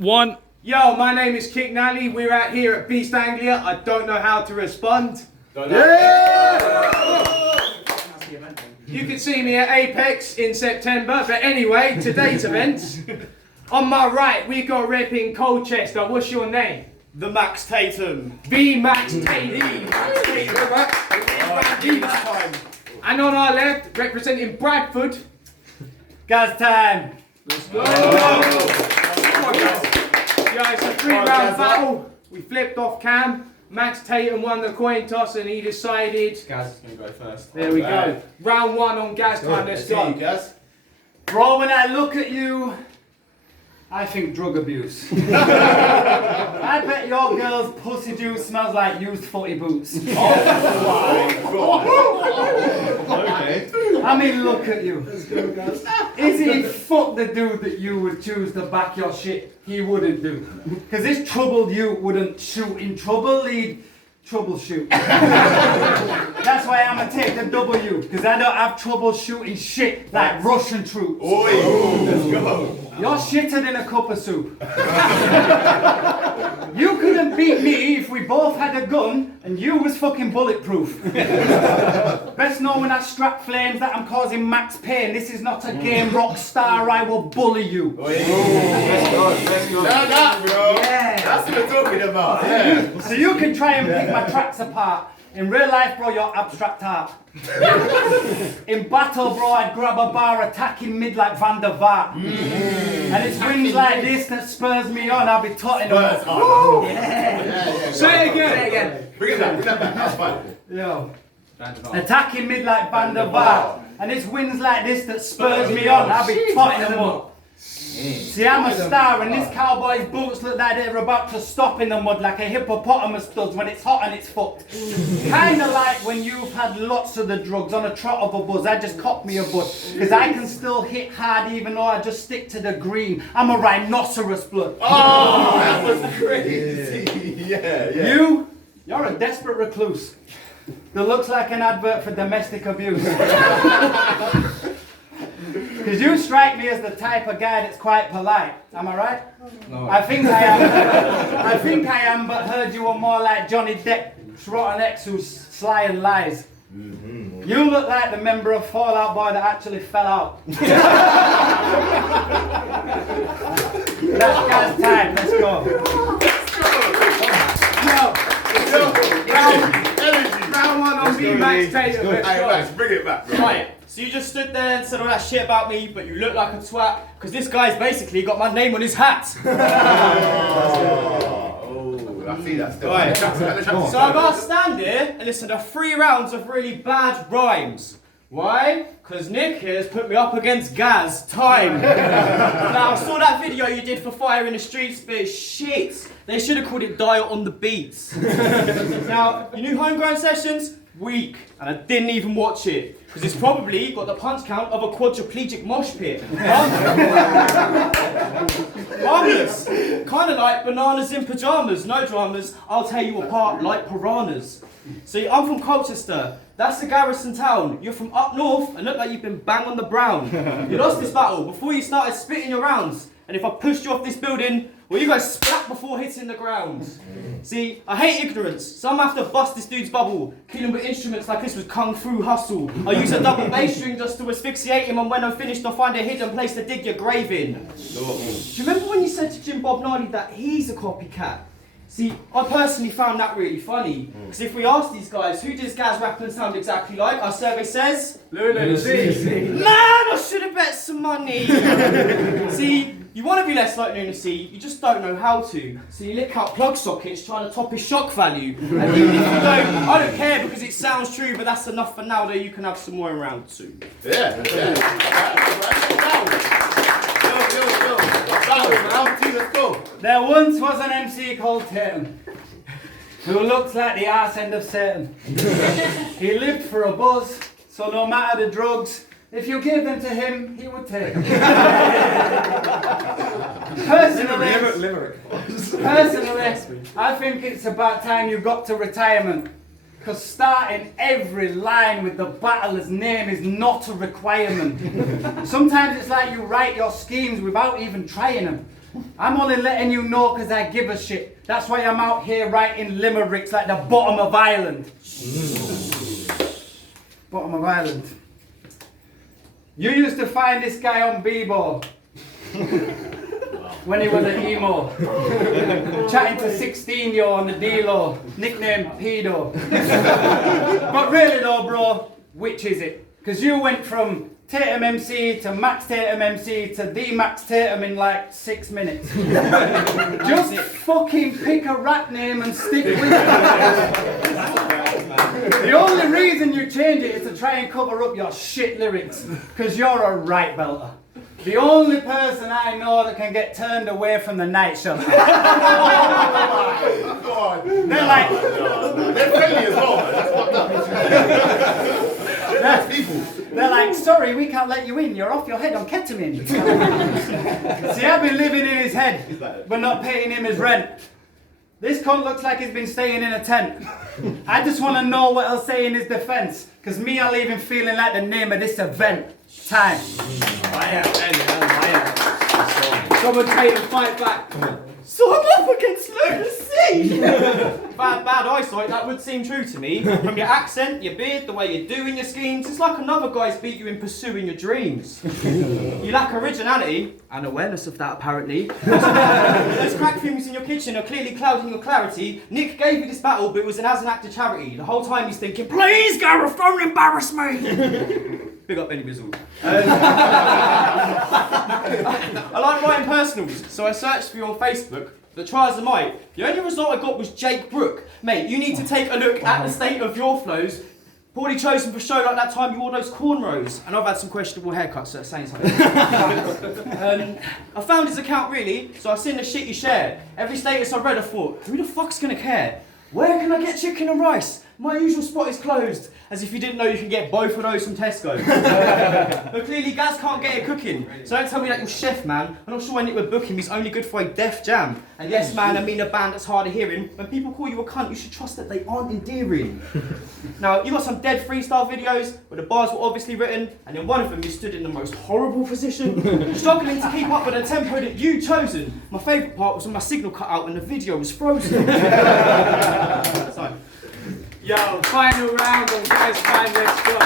one. Yo, my name is Kick Nally. We're out here at Beast Anglia. I don't know how to respond. You can see me at Apex in September, but anyway, today's events. On my right, we got repping Colchester. What's your name? The Max Tatum. The Max Tatum. And on our left, representing Bradford, Gaztime. Let's go. Yeah, it's a 3-round battle. We flipped off cam. Max Tatum won the coin toss and he decided. Gaz is going to go first. There we go. Round 1 on Gaztime. Let's go. Gaz. Bro, when I look at you, I think drug abuse. I bet your girl's pussy juice smells like used footy boots. Okay. I mean, look at you. Is he fuck the dude that you would choose to back your shit? He wouldn't do. Because this troubled you wouldn't shoot in trouble, he'd troubleshoot. That's why I'm gonna take the W, because I don't have trouble shooting shit like Russian troops. Let's go. You're shitter than a cup of soup. You couldn't beat me if we both had a gun and you was fucking bulletproof. Best known when I strap flames that I'm causing max pain. This is not a game, rock star, I will bully you. Let's go. Now that, bro. Yeah. That's what we're talking about. Yeah. So you can try and pick my tracks apart. In real life, bro, you're abstract art. In battle, bro, I'd grab a bar, attacking mid like Van der Vaart. And it's wins like this that spurs me on, I'll be totting them. Yeah. Say it again. Bring it back. That's fine. Yo. Attacking mid like Van der Vaart. And it's wins like this that spurs me on, I'll be totting them up. See, I'm a star and this cowboy's boots look like they're about to stop in the mud like a hippopotamus does when it's hot and it's fucked. Kinda like when you've had lots of the drugs on a trot of a buzz, I just cop me a bud. Cause I can still hit hard even though I just stick to the green. I'm a rhinoceros blood. Oh, that was crazy. Yeah. You're a desperate recluse that looks like an advert for domestic abuse. Because you strike me as the type of guy that's quite polite. Am I right? No. I think I am, but heard you were more like Johnny Depp's rotten ex who's sly and lies. You look like the member of Fall Out Boy that actually fell out. That's Gaztime, let's go. Round 1 on the Max Tatum. Let's Hey, go. Max, bring it back, bro. Right, so you just stood there and said all that shit about me, but you look like a twat, because this guy's basically got my name on his hat. I see that still. Right. So So I gotta stand here and listen to 3 rounds of really bad rhymes. Why? Because Nick here has put me up against Gaztime. Now, I saw that video you did for Fire in the Streets, but it's shit. They should have called it Dial on the Beats. Now, your new homegrown sessions? Weak. And I didn't even watch it. Because it's probably got the punch count of a quadriplegic mosh pit. Harmless. Kind of like bananas in pyjamas. No dramas. I'll tear you apart like piranhas. See, I'm from Colchester. That's the garrison town. You're from up north and look like you've been bang on the brown. You lost this battle before you started spitting your rounds. And if I pushed you off this building, well, you guys splat before hitting the ground. See, I hate ignorance. Some have to bust this dude's bubble. Kill him with instruments like this was Kung Fu Hustle. I use a double bass string just to asphyxiate him, and when I'm finished, I'll find a hidden place to dig your grave in. Do you remember when you said to Jim Bob Gnarly that he's a copycat? See, I personally found that really funny. Because if we ask these guys, who does Gaz Rappelin sound exactly like? Our survey says... Lulu C. Man, I should have bet some money. See, you want to be less like Lunacy, you just don't know how to. So you lick out plug sockets trying to top his shock value. And even if you don't, I don't care because it sounds true, but that's enough for now, though you can have some more in round 2. Yeah. Round 2, let's go. There once was an MC called Tatum, who looked like the arse end of Satan. He lived for a buzz, so no matter the drugs, if you gave them to him, he would take them. Personally, I think it's about time you got to retirement. Because starting every line with the battler's name is not a requirement. Sometimes it's like you write your schemes without even trying them. I'm only letting you know because I give a shit. That's why I'm out here writing limericks like the bottom of Ireland. Bottom of Ireland. You used to find this guy on Bebo when he was an emo, chatting to 16-year on the D-Lo, nicknamed Pedo. But really though, bro, which is it? Because you went from Tatum MC to Max Tatum MC to D Max Tatum in like 6 minutes. Just fucking pick a rap name and stick with it. The only reason you change it is to try and cover up your shit lyrics, because you're a right belter. The only person I know that can get turned away from the night shelter. They're like, They're friendly as well, man. That's people. they're like, sorry, we can't let you in. You're off your head on ketamine. See, I've been living in his head, but not paying him his rent. This cunt looks like he's been staying in a tent. I just want to know what he'll say in his defense, because me, I'll leave him feeling like the name of this event. Time. Someone Tatum, fight back. So I'm up against Lucy! Bad eyesight, that would seem true to me. From your accent, your beard, the way you're doing your schemes, it's like another guy's beat you in pursuing your dreams. You lack originality, and awareness of that apparently. Those crack fumes in your kitchen are clearly clouding your clarity. Nick gave you this battle, but it was as an act of charity. The whole time he's thinking, please Gareth, don't embarrass me! Big up Benny Bizzle. I like writing personals, so I searched for you on Facebook. But try as I might, the only result I got was Jake Brook. Mate, you need to take a look at the state of your flows. Poorly chosen for a show like that time you wore those cornrows. And I've had some questionable haircuts, so that's saying something. I found his account really, so I've seen the shit you share. Every status I read I thought, who the fuck's gonna care? Where can I get chicken and rice? My usual spot is closed. As if you didn't know you can get both of those from Tesco. But clearly Gaz can't get it cooking. So don't tell me that you're chef, man. I'm not sure when it would book him, he's only good for a Def Jam. And yes, man, I mean a band that's hard of hearing. When people call you a cunt, you should trust that they aren't endearing. Now, you got some dead freestyle videos where the bars were obviously written, and in one of them you stood in the most horrible position, struggling to keep up with the tempo that you'd chosen. My favourite part was when my signal cut out and the video was frozen. Sorry. Yo, final round on Gaztime, let's go.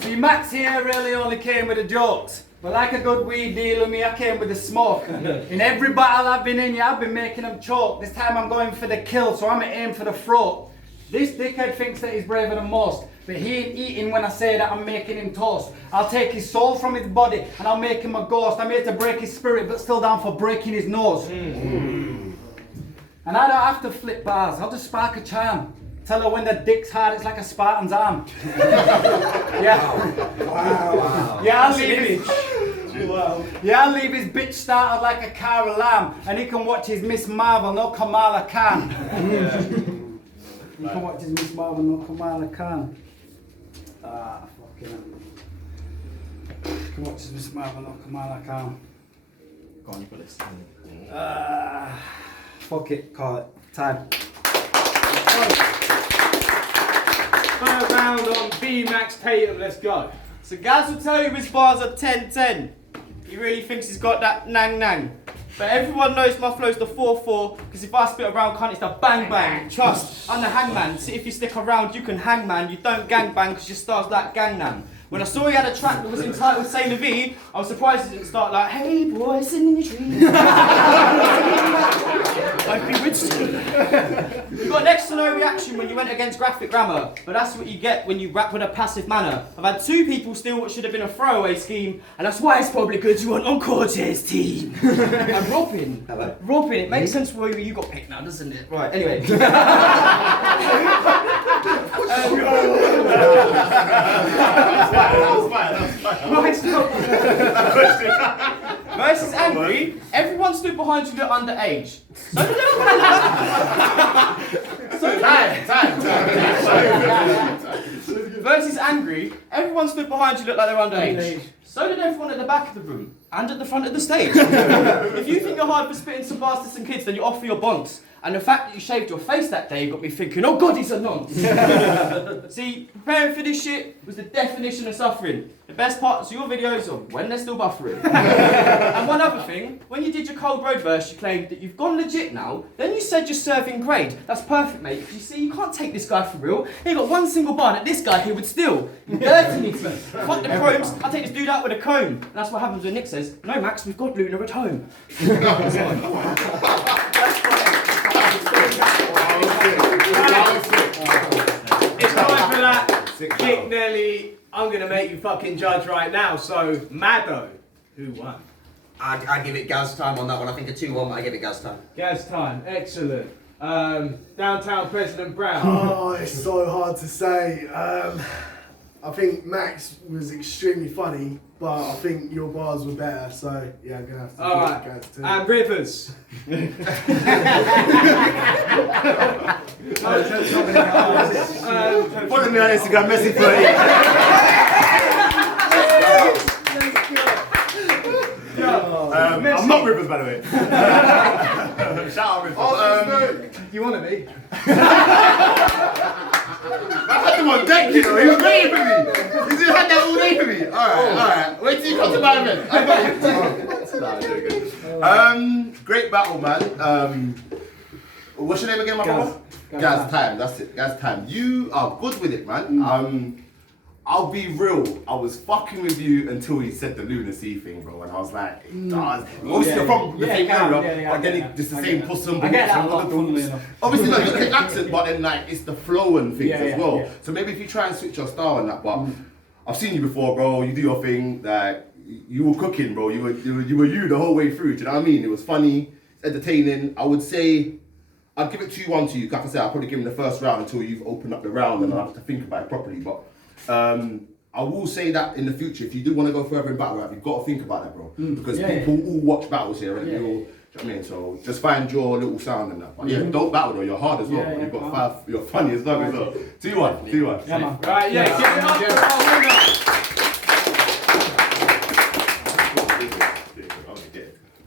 See, Max here really only came with the jokes. But like a good weed dealer, me, I came with the smoke. In every battle I've been in, I've been making them choke. This time I'm going for the kill, so I'm gonna aim for the throat. This dickhead thinks that he's braver than most, but he ain't eating when I say that I'm making him toast. I'll take his soul from his body and I'll make him a ghost. I'm here to break his spirit, but still down for breaking his nose. And I don't have to flip bars, I'll just spark a charm. Tell her when the dick's hard, it's like a Spartan's arm. Yeah. Wow. Yeah, I'll leave his. Wow. Yeah, I'll leave his bitch started like a car alarm, and he can watch his Miss Marvel, no Kamala Khan. He can watch his Miss Marvel, no Kamala Khan. Ah, fucking hell. He can watch his Miss Marvel, no Kamala Khan. Go on, you got this. Fuck it, call it. Time. Third round on B Max Tatum, let's go. So Gaz will tell you his bars are 10-10. He really thinks he's got that nang-nang. But everyone knows my flow's the 4-4, because if I spit around cunt, it's the bang-bang. Trust, I'm the hangman. See, if you stick around, you can hang man. You don't gang-bang, because your star's like Gangnam. When I saw he had a track that was entitled Say La Vie, I was surprised it didn't start like, hey boy, sitting in your tree. I've bewitched you. You got next to no reaction when you went against graphic grammar, but that's what you get when you rap with a passive manner. I've had 2 people steal what should have been a throwaway scheme, and that's why it's probably good you weren't on Cortez team. And Robin. Hello. Robin, it makes sense why you got picked now, doesn't it? Right, anyway. Versus Angry, everyone stood behind you that underage. So did Versus Angry, everyone stood behind you looked like they're underage. So did everyone at the back of the room and at the front of the stage. If you think you're hard for spitting some bars to some kids, then you're off for your bonks. And the fact that you shaved your face that day got me thinking, oh God, he's a nonce. See, preparing for this shit was the definition of suffering. The best parts of your videos are when they're still buffering. And one other thing, when you did your Cold Road verse, you claimed that you've gone legit now, then you said you're serving grade. That's perfect, mate. You see, you can't take this guy for real. He ain't got one single bar that this guy here would steal. You dirty nigga. Fuck the chromes, I'll take this dude out with a comb. And that's what happens when Nick says, no Max, we've got Luna at home. It's time for that. Kick Nelly. I'm gonna make you fucking judge right now. So, Maddo, who won? I give it Gaztime on that one. I think a 2-1, but I give it Gaztime. Gaztime, excellent. Downtown President Brown. Oh, it's so hard to say. I think Max was extremely funny, but I think your bars were better, so yeah, I'm gonna have to Alright, give it Gaz too. and Rivers. Follow me on Instagram, Messi 30. I'm not Rivers, by the way. Shout out Rivers. You want to be? I had him on deck, you know. He was waiting for me. He had that all day for me. Alright. Wait till you come to my event. I got you. Great battle, man. What's your name again, my brother? Gaztime. That's it. Gaztime. You are good with it, man. I'll be real. I was fucking with you until he said the lunacy thing, bro, and I was like, it does. Obviously, you're from the same area, but then it's the same possum. I get that a lot, funnily enough. Obviously, like, you got the accent, but then like it's the flow and things as well. Yeah. So maybe if you try and switch your style and that, but I've seen you before, bro. You do your thing. Like you were cooking, bro. You were you the whole way through. Do you know what I mean? It was funny, entertaining. I would say I'd give it 2-1 to you. Like I said, I'll probably give him the first round until you've opened up the round and I'll have to think about it properly. But I will say that in the future, if you do want to go further in battle rap, you've got to think about that, bro. Because people all watch battles here, and you all, do you know what I mean? So just find your little sound and that. But yeah, don't battle though. You're hard as well. You've got 5. You're funny as well. 2-1. Yeah, man. Right, yeah, give it up for our winner.